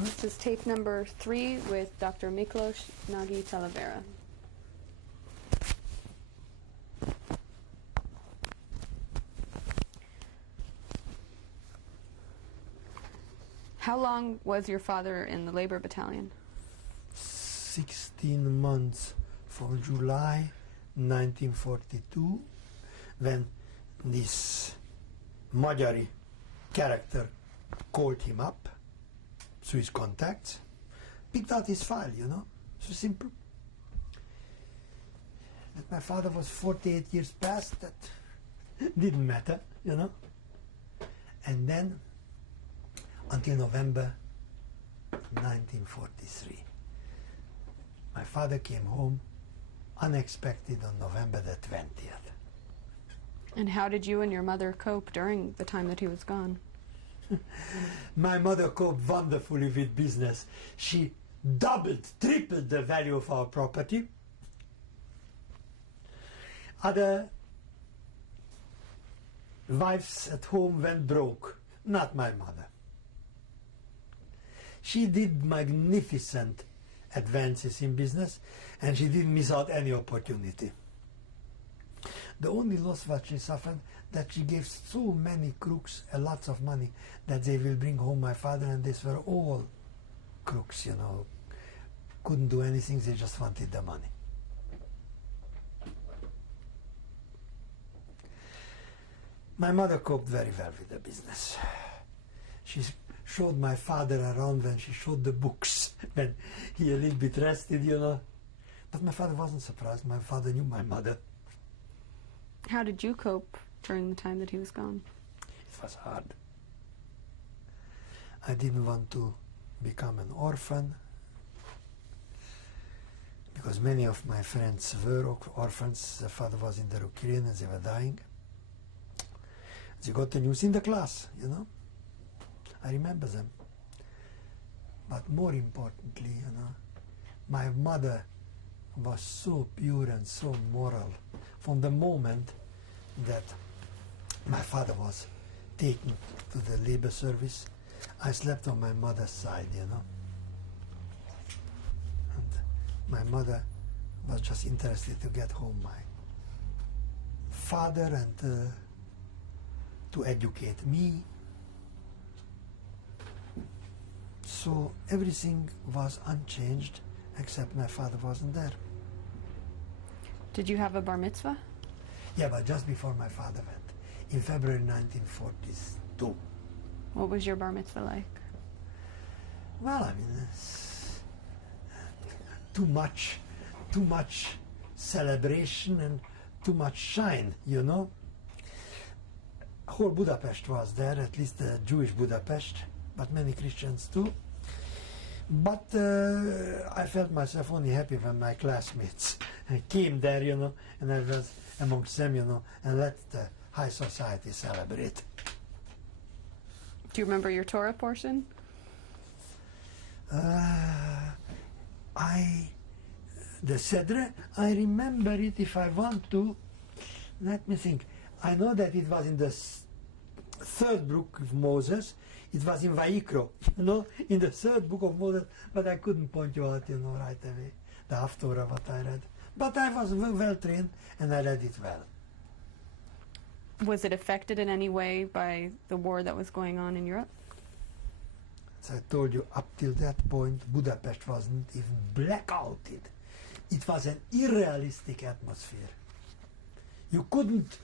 This is tape number 3 with Dr. Miklos Talavera. How long was your father in the labor battalion? 16 months from July 1942, when this Magyari character called him up through his contacts, picked out his file, so simple. That my father was 48 years past, that didn't matter, And then, until November 1943, my father came home unexpected on November the 20th. And how did you and your mother cope during the time that he was gone? My mother coped wonderfully with business. She doubled, tripled the value of our property. Other wives at home went broke, not my mother. She did magnificent advances in business, and she didn't miss out any opportunity. The only loss what she suffered, that she gave so many crooks lots of money that they will bring home my father, and these were all crooks, couldn't do anything, they just wanted the money. My mother coped very well with the business. She showed my father around when she showed the books, when he a little bit rested, But my father wasn't surprised. My father knew my mother. How did you cope during the time that he was gone? It was hard. I didn't want to become an orphan, because many of my friends were orphans. Their father was in the Ukraine and they were dying. They got the news in the class, I remember them. But more importantly, my mother was so pure and so moral. From the moment that my father was taken to the labor service, I slept on my mother's side, And my mother was just interested to get home my father and to educate me. So everything was unchanged, except my father wasn't there. Did you have a bar mitzvah? Yeah, but just before my father went, in February 1942. What was your bar mitzvah like? Well, it's too much celebration and too much shine, Whole Budapest was there, at least the Jewish Budapest, but many Christians too. But I felt myself only happy when my classmates came there, and I was amongst them, and let the high society celebrate. Do you remember your Torah portion? The Sedre, I remember it if I want to. Let me think. I know that it was in the third book of Moses. It was in Vayikro, in the third book of Moses, but I couldn't point you out, right away, the Haftorah, what I read. But I was well trained, and I read it well. Was it affected in any way by the war that was going on in Europe? As I told you, up till that point, Budapest wasn't even blackouted. It was an unrealistic atmosphere. You couldn't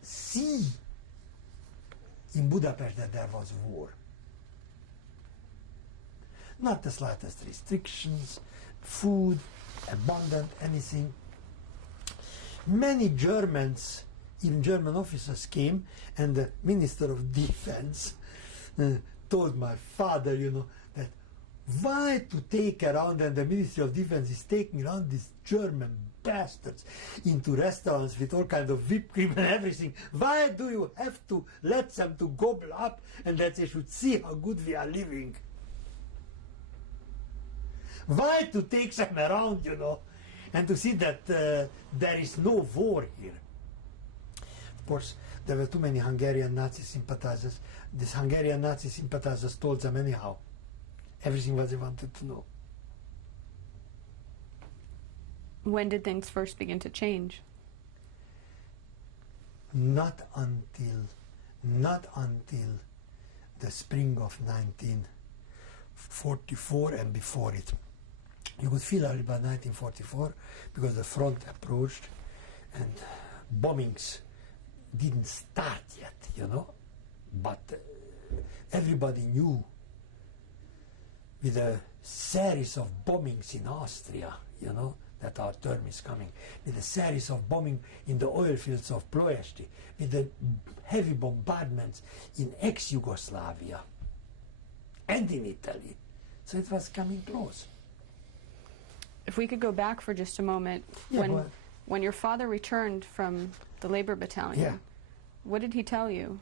see in Budapest that there was war. Not the slightest restrictions, food, abundant, anything. Many Germans, even German officers came, and the Minister of Defense told my father, that why to take around, and the Ministry of Defense is taking around these German bastards into restaurants with all kinds of whipped cream and everything. Why do you have to let them to gobble up and that they should see how good we are living? Why to take them around, and to see that there is no war here? Of course, there were too many Hungarian Nazi sympathizers. These Hungarian Nazi sympathizers told them anyhow, everything what they wanted to know. When did things first begin to change? Not until the spring of 1944 and before it. You could feel it by 1944 because the front approached and bombings didn't start yet, you know, but everybody knew with a series of bombings in Austria, you know, that our term is coming, with a series of bombing in the oil fields of Ploiești, with the heavy bombardments in ex-Yugoslavia and in Italy. So it was coming close. If we could go back for just a moment, Yeah, when your father returned from the labor battalion, Yeah. what did he tell you?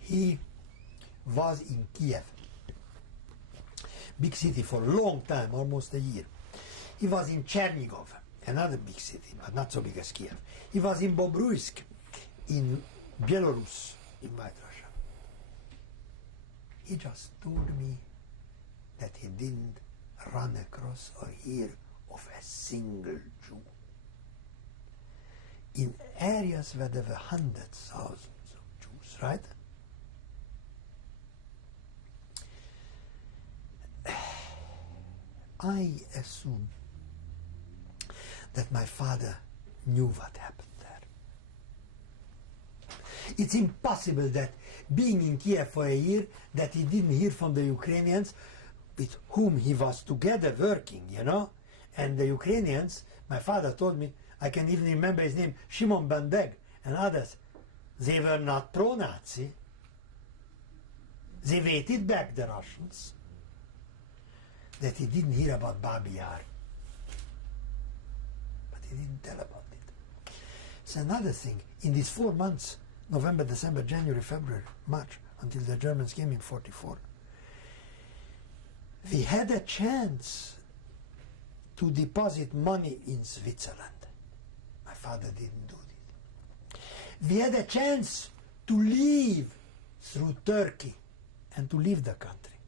He was in Kiev, big city for a long time, almost a year. He was in Chernigov, another big city, but not so big as Kiev. He was in Bobruisk, in Belarus, in White Russia. He just told me that he didn't run across or hear of a single Jew. In areas where there were hundreds, thousands of Jews, right? I assume that my father knew what happened there. It's impossible that being in Kiev for a year, that he didn't hear from the Ukrainians with whom he was together working, you know. And the Ukrainians, my father told me, I can even remember his name, Shimon Bandeg and others, they were not pro-Nazi. They waited back the Russians. That he didn't hear about Babi Yar. But he didn't tell about it. It's another thing. In these 4 months, November, December, January, February, March, until the Germans came in 44, we had a chance to deposit money in Switzerland. My father didn't do it. We had a chance to leave through Turkey and to leave the country.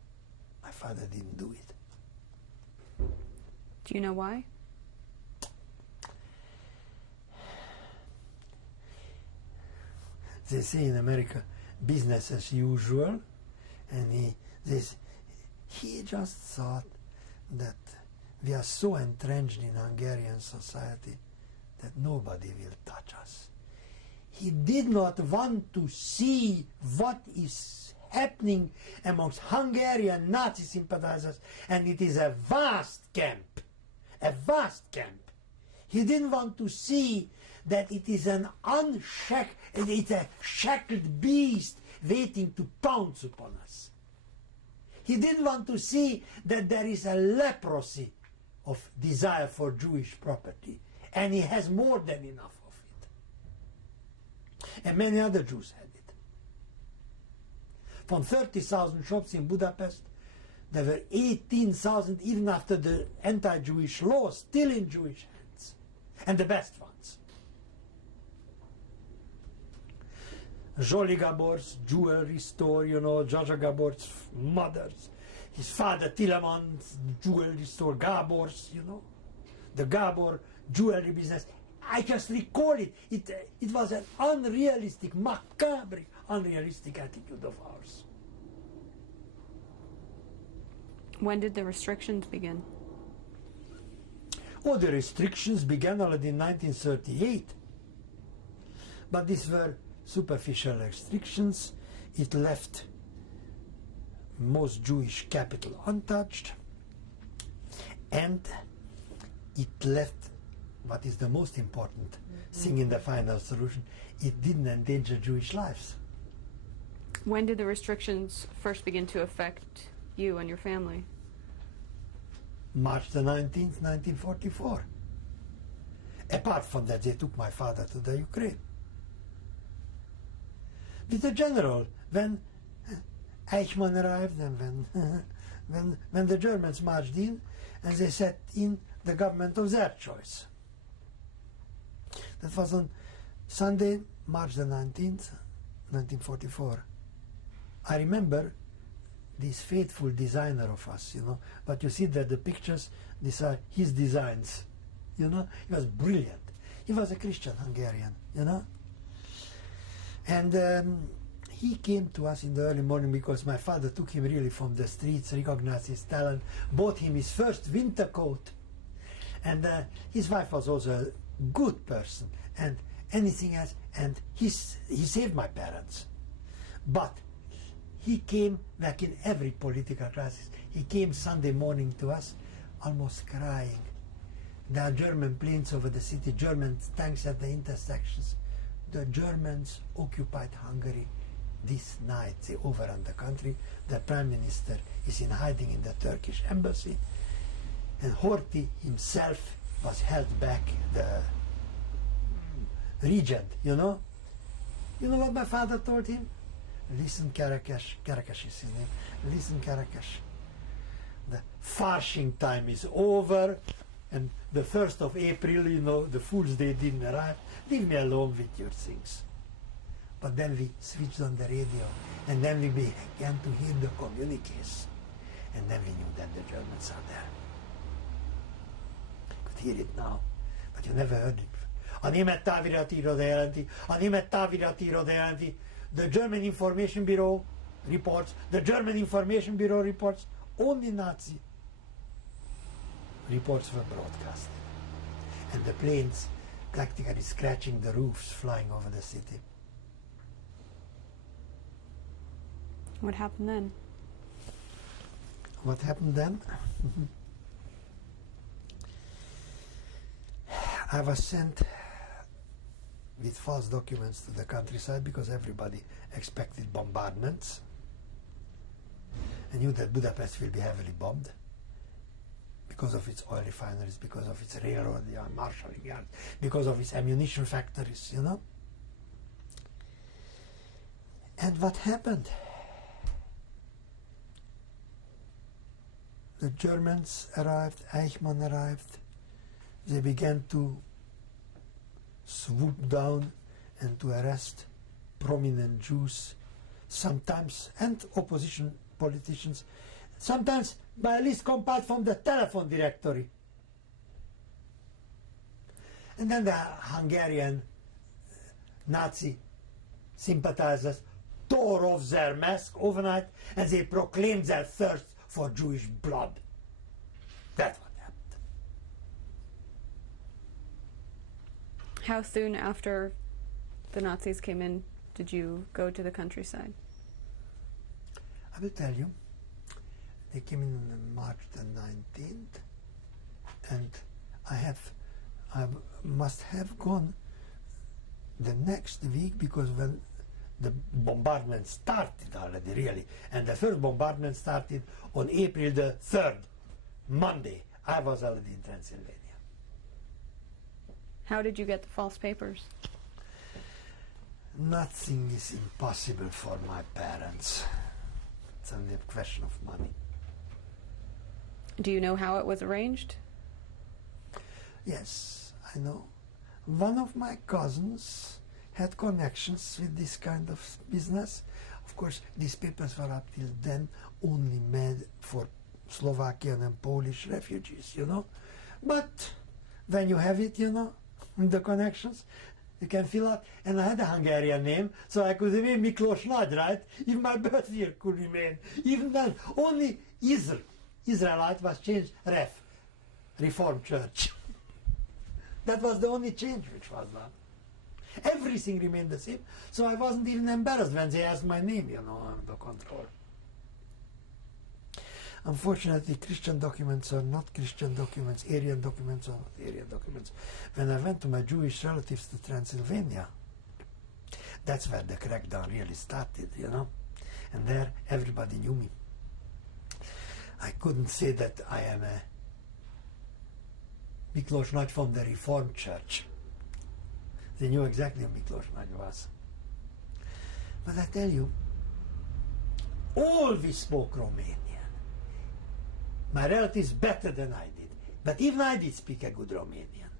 My father didn't do it. Do you know why? They say in America, business as usual, and he just thought that we are so entrenched in Hungarian society that nobody will touch us. He did not want to see what is happening amongst Hungarian Nazi sympathizers, and it is a vast camp. A vast camp. He didn't want to see that it is it's a shackled beast waiting to pounce upon us. He didn't want to see that there is a leprosy of desire for Jewish property, and he has more than enough of it. And many other Jews had it. From 30,000 shops in Budapest, there were 18,000 even after the anti-Jewish law still in Jewish hands, and the best ones. Zsoli Gabor's jewelry store, you know, Jaja Gabor's mother's, his father Tileman's jewelry store, Gabor's, you know, the Gabor jewelry business. I just recall it. It was an unrealistic, macabre, unrealistic attitude of ours. When did the restrictions begin? Oh, the restrictions began already in 1938. But these were superficial restrictions. It left most Jewish capital untouched, and it left what is the most important thing in the final solution: it didn't endanger Jewish lives. When did the restrictions first begin to affect you and your family? March the 19th, 1944. Apart from that, they took my father to the Ukraine. With the general, when Eichmann arrived and when the Germans marched in and they set in the government of their choice. That was on Sunday, March the 19th, 1944. I remember this faithful designer of us, but you see that the pictures, these are his designs, He was brilliant. He was a Christian Hungarian, And he came to us in the early morning because my father took him really from the streets, recognized his talent, bought him his first winter coat. And his wife was also a good person and anything else. And he saved my parents. But he came back in every political crisis. He came Sunday morning to us almost crying. There are German planes over the city, German tanks at the intersections. The Germans occupied Hungary this night. They overrun the country. The Prime Minister is in hiding in the Turkish embassy. And Horthy himself was held back, the regent, You know what my father told him? Listen, Karakash is his name. Listen, Karakash. The farcing time is over, and the 1st of April, the Fool's Day didn't arrive. Leave me alone with your things. But then we switched on the radio, and then we began to hear the communiques. And then we knew that the Germans are there. You could hear it now, but you never heard it. A német távirati iroda jelenti, a német távirati iroda jelenti. The German Information Bureau reports, the German Information Bureau reports, only Nazi reports were broadcasted. And the planes practically scratching the roofs flying over the city. What happened then? What happened then? I was sent with false documents to the countryside because everybody expected bombardments. I knew that Budapest will be heavily bombed because of its oil refineries, because of its railroad, marshalling yards, because of its ammunition factories, And what happened? The Germans arrived, Eichmann arrived, they began to swoop down and to arrest prominent Jews, sometimes, and opposition politicians, sometimes by a list compiled from the telephone directory. And then the Hungarian Nazi sympathizers tore off their mask overnight and they proclaimed their thirst for Jewish blood. That's what happened. How soon after the Nazis came in did you go to the countryside? I will tell you. They came in on March the 19th, and I must have gone the next week because when the bombardment started already, really, and the first bombardment started on April the 3rd, Monday. I was already in Transylvania. How did you get the false papers? Nothing is impossible for my parents. It's only a question of money. Do you know how it was arranged? Yes, I know. One of my cousins had connections with this kind of business. Of course, these papers were up till then only made for Slovakian and Polish refugees, But when you have it, the connections, you can fill out. And I had a Hungarian name, so I could remain Miklos Nagy, right? Even my birth year could remain. Even then, only Israelite was changed, Reformed Church. That was the only change which was done. Everything remained the same, so I wasn't even embarrassed when they asked my name, under control. Unfortunately, Christian documents are not Christian documents, Aryan documents are not Aryan documents. When I went to my Jewish relatives to Transylvania, that's where the crackdown really started, And there, everybody knew me. I couldn't say that I am a Miklos Nagy from the Reformed Church. They knew exactly who Miklos Nagy was. But I tell you, all we spoke Romanian. My relatives better than I did. But even I did speak a good Romanian.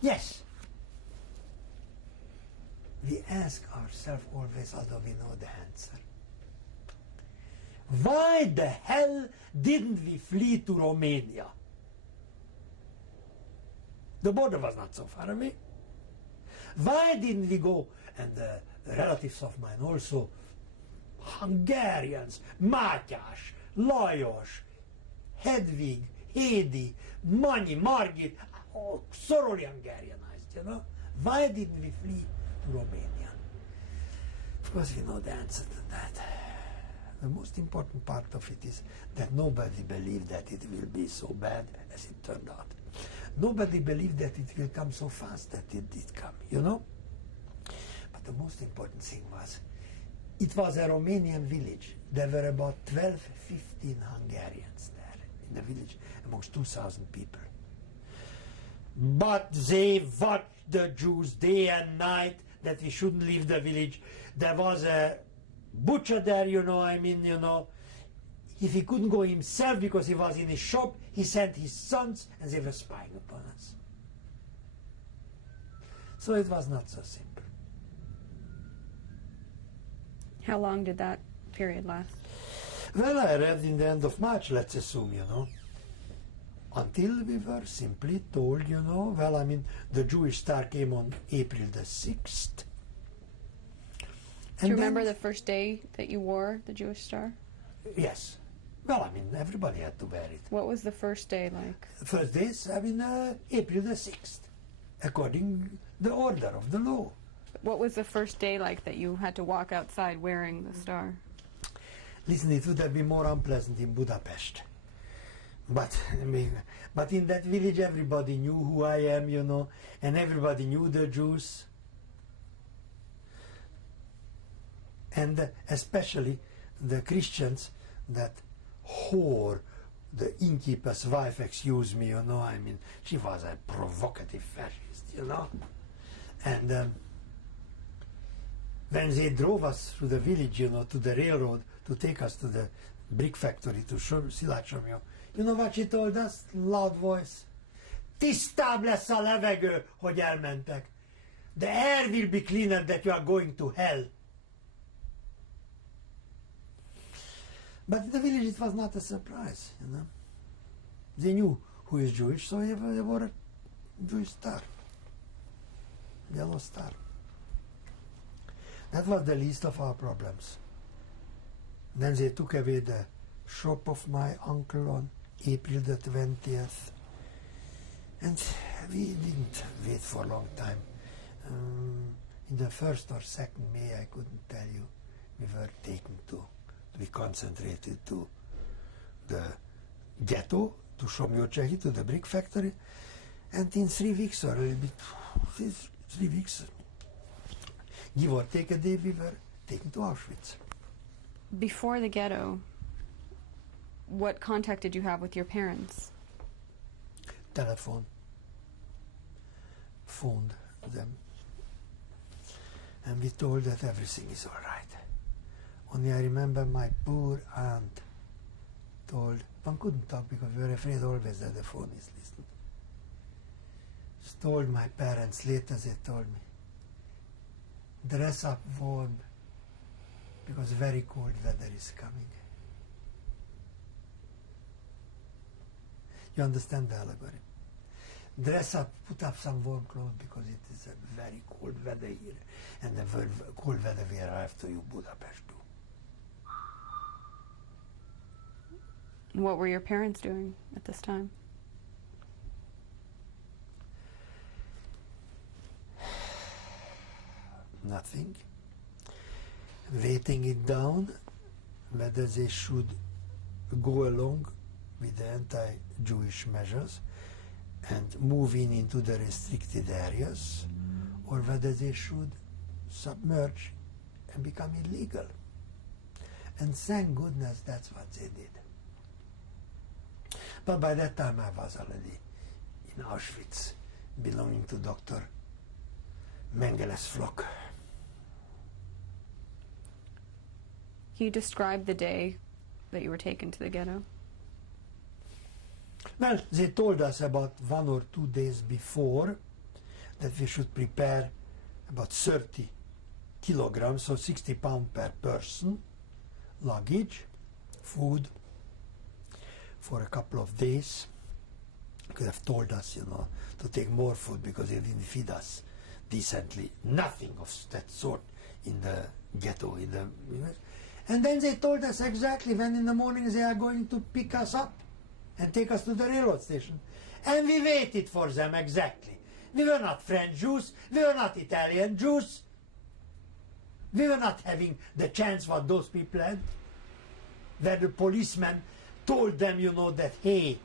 Yes. We ask ourselves always, although we know the answer, why the hell didn't we flee to Romania? The border was not so far away. Why didn't we go? And relatives of mine also, Hungarians, Mátyás, Lajos, Hedvig, Hédi, Manyi, Margit, all thoroughly Hungarianized, you know. Why didn't we flee to Romania? Of course, we know the answer to that. The most important part of it is that nobody believed that it will be so bad as it turned out. Nobody believed that it will come so fast that it did come, you know. But the most important thing was, it was a Romanian village. There were about 12, 15 Hungarians there in the village, amongst 2,000 people. But they watched the Jews day and night that we shouldn't leave the village. There was a butcher there, you know, if he couldn't go himself because he was in his shop, he sent his sons and they were spying upon us. So it was not so simple. How long did that period last? Well, I arrived in the end of March, let's assume, you know. Until we were simply told, you know, the Jewish star came on April the 6th. Do you remember the first day that you wore the Jewish star? Yes. Well, everybody had to wear it. What was the first day like? The first day is, April the 6th, according the order of the law. What was the first day like that you had to walk outside wearing the star? Listen, it would have been more unpleasant in Budapest. But in that village everybody knew who I am, you know, and everybody knew the Jews. And especially the Christians, that whore, the innkeeper's wife, excuse me, you know, she was a provocative fascist, you know. And when they drove us through the village, you know, to the railroad to take us to the brick factory to Szilágysomlyó, you know what she told us? Loud voice. Tisztább lesz a levegő, hogy elmentek. The air will be cleaner that you are going to hell. But in the village it was not a surprise, you know. They knew who is Jewish, so they wore a Jewish star. Yellow star. That was the least of our problems. Then they took away the shop of my uncle on April the 20th. And we didn't wait for a long time. In the 1st or 2nd May, I couldn't tell you, we were taken to be concentrated to the ghetto, to Somlyócsehi, to the brick factory, and in 3 weeks or a little bit, 3 weeks, give or take a day, we were taken to Auschwitz. Before the ghetto, what contact did you have with your parents? Telephone. Phoned them. And we told that everything is all right. Only I remember my poor aunt told, one couldn't talk because we were afraid always that the phone is listening. She told my parents, later they told me, dress up warm because very cold weather is coming. You understand the allegory? Dress up, put up some warm clothes because it is a very cold weather here, and the cold weather will arrive to you, Budapest too. What were your parents doing at this time? Nothing. Waiting it down, whether they should go along with the anti-Jewish measures and move into the restricted areas, or whether they should submerge and become illegal. And thank goodness that's what they did. But by that time I was already in Auschwitz, belonging to Dr. Mengeles' flock. Can you describe the day that you were taken to the ghetto? Well, they told us about 1 or 2 days before that we should prepare about 30 kilograms, so 60 pounds per person, luggage, food for a couple of days. He could have told us, to take more food because he didn't feed us decently. Nothing of that sort in the ghetto. And then they told us exactly when in the morning they are going to pick us up and take us to the railroad station. And we waited for them exactly. We were not French Jews, we were not Italian Jews. We were not having the chance what those people had, where the policeman told them, that, hey,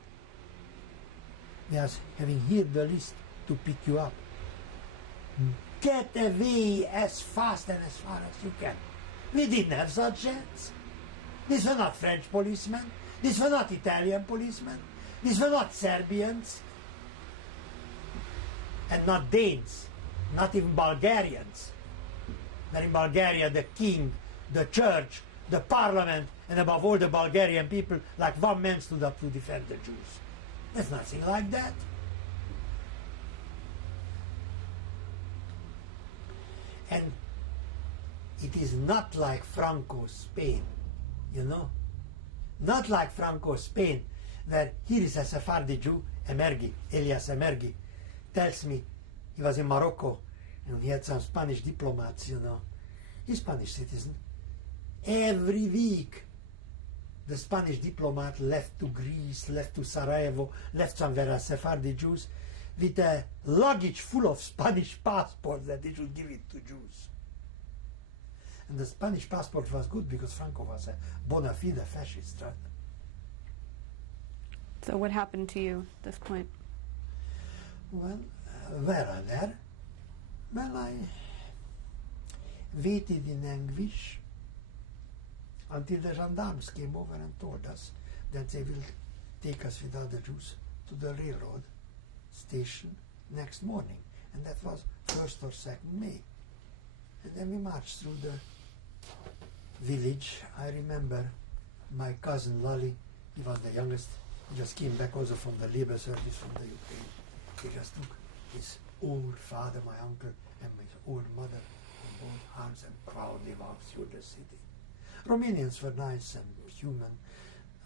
we are having here the list to pick you up. Get away as fast and as far as you can. We didn't have such chance. These were not French policemen. These were not Italian policemen. These were not Serbians. And not Danes. Not even Bulgarians. Where in Bulgaria the king, the church, the parliament, and above all the Bulgarian people, like one man stood up to defend the Jews. There's nothing like that. And it is not like Franco Spain, Not like Franco Spain, where here is a Sephardi Jew, Emergi, Elias Emergi, tells me he was in Morocco and he had some Spanish diplomats, He's Spanish citizen. Every week the Spanish diplomat left to Greece, left to Sarajevo, left somewhere as Sephardi Jews with a luggage full of Spanish passports that they should give it to Jews. And the Spanish passport was good because Franco was a bona fide fascist, right? So what happened to you at this point? Well, where I there? Well, I waited in anguish until the gendarmes came over and told us that they will take us with other Jews to the railroad station next morning. And that was 1st or 2nd May. And then we marched through the village. I remember my cousin Lali, he was the youngest, he just came back also from the labor service from the UK. He just took his old father, my uncle, and my old mother in both arms and proudly walked through the city. Romanians were nice and human.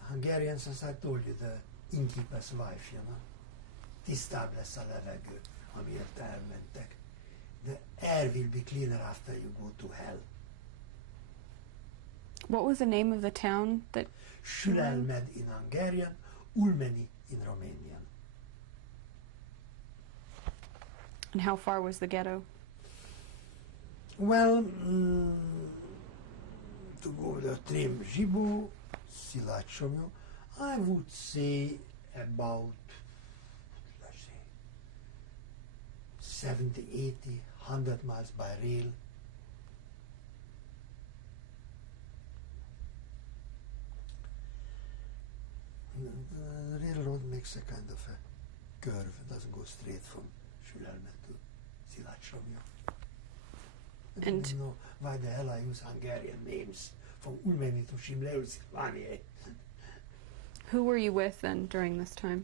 Hungarians, as I told you, the innkeeper's wife, Tisztább lesz a levegő, amiért elmentek. The air will be cleaner after you go to hell. What was the name of the town that... Sülelmed in Hungarian, Ulmeni in Romanian. And how far was the ghetto? Well, to go the Trém Zsibó, Szilágysomlyó, I would say about, let's say, 70, 80, 100 miles by rail. The railroad makes a kind of a curve. It doesn't go straight from Sülelmed to Szilágysomlyó. I don't know why the hell I use Hungarian names from Ulmeni to Simleu, Szilvániai. Who were you with then during this time?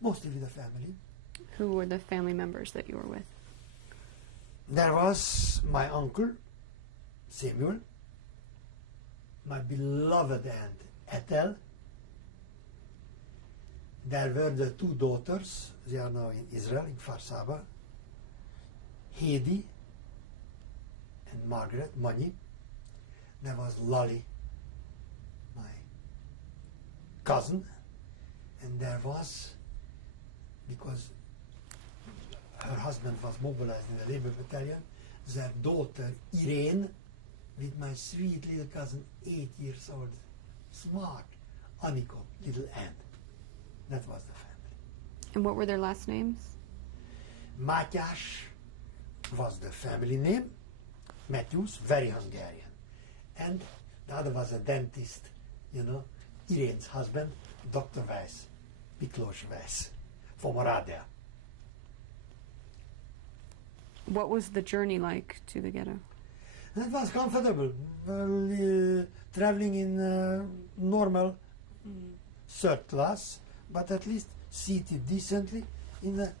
Mostly with the family. Who were the family members that you were with? There was my uncle, Samuel, my beloved aunt, Ethel. There were the 2 daughters, they are now in Israel, in Kfar Saba, Hedi and Margaret, Mani. There was Lali, my cousin, and there was, because her husband was mobilized in the labor battalion, their daughter Irene with my sweet little cousin, 8 years old, smart, Aniko, little aunt. That was the family. And what were their last names? Mátyás was the family name, Matthews, very Hungarian. And the other was a dentist, Irene's husband, Dr. Weiss, Miklos Weiss, from Oradea. What was the journey like to the ghetto? And it was comfortable. Well, traveling in normal third class, but at least seated decently in a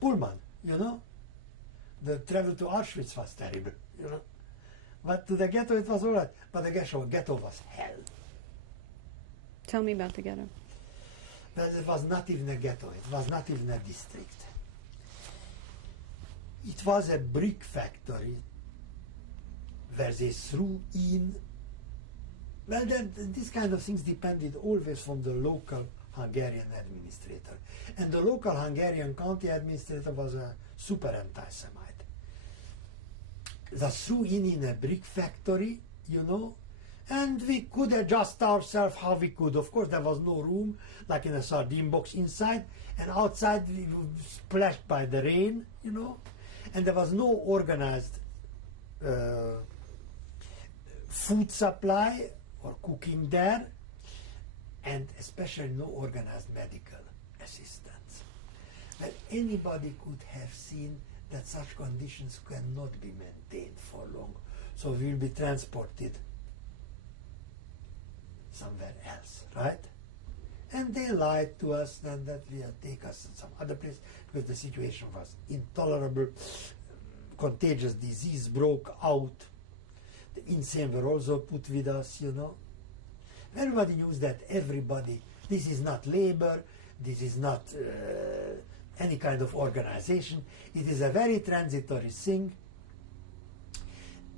Pullman, The travel to Auschwitz was terrible, But to the ghetto it was all right. But the ghetto was hell. Tell me about the ghetto. Well, it was not even a ghetto. It was not even a district. It was a brick factory where they threw in. Well, these kind of things depended always from the local Hungarian administrator. And the local Hungarian county administrator was a super anti-Semite. They threw in a brick factory, you know, and we could adjust ourselves how we could. Of course, there was no room, like in a sardine box inside, and outside we were splashed by the rain, you know, and there was no organized food supply or cooking there, and especially no organized medical assistance. But anybody could have seen that such conditions cannot be maintained for long, so we will be transported somewhere else, right? And they lied to us then that we will take us to some other place because the situation was intolerable. Contagious disease broke out. The insane were also put with us, you know. Everybody knew that this is not labor, this is not any kind of organization. It is a very transitory thing,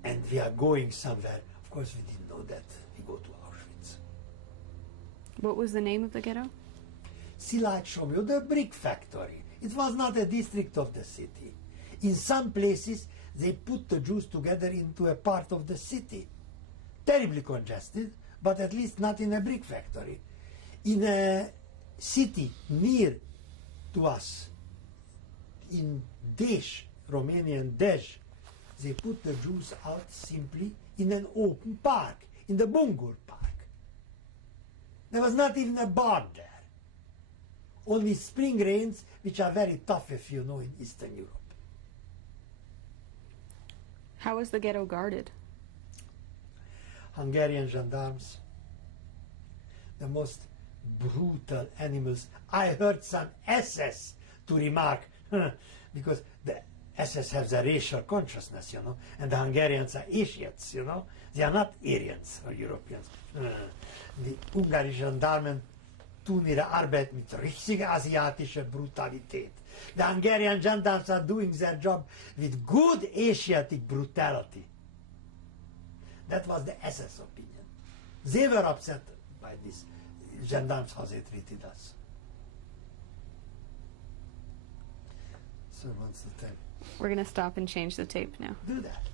and we are going somewhere. Of course, we didn't know that we go to Auschwitz. What was the name of the ghetto? Szilágy Somlyó, the brick factory. It was not a district of the city. In some places, they put the Jews together into a part of the city. Terribly congested, but at least not in a brick factory. In a city near to us, in Dej, Romanian Dej, they put the Jews out simply in an open park, in the Bungur Park. There was not even a barn there. Only spring rains, which are very tough, if you know, in Eastern Europe. How was the ghetto guarded? Hungarian gendarmes, the most brutal animals. I heard some SS to remark, because the SS has a racial consciousness, you know, and the Hungarians are Asiats, you know. They are not Aryans or Europeans. Die ungarischen Gendarmen tun ihre Arbeit mit richtiger asiatischer Brutalität. The Hungarian gendarmes are doing their job with good Asiatic brutality. That was the SS opinion. They were upset by this. Gendarmes, how they treated us. So what's the time? We're going to stop and change the tape now. Do that.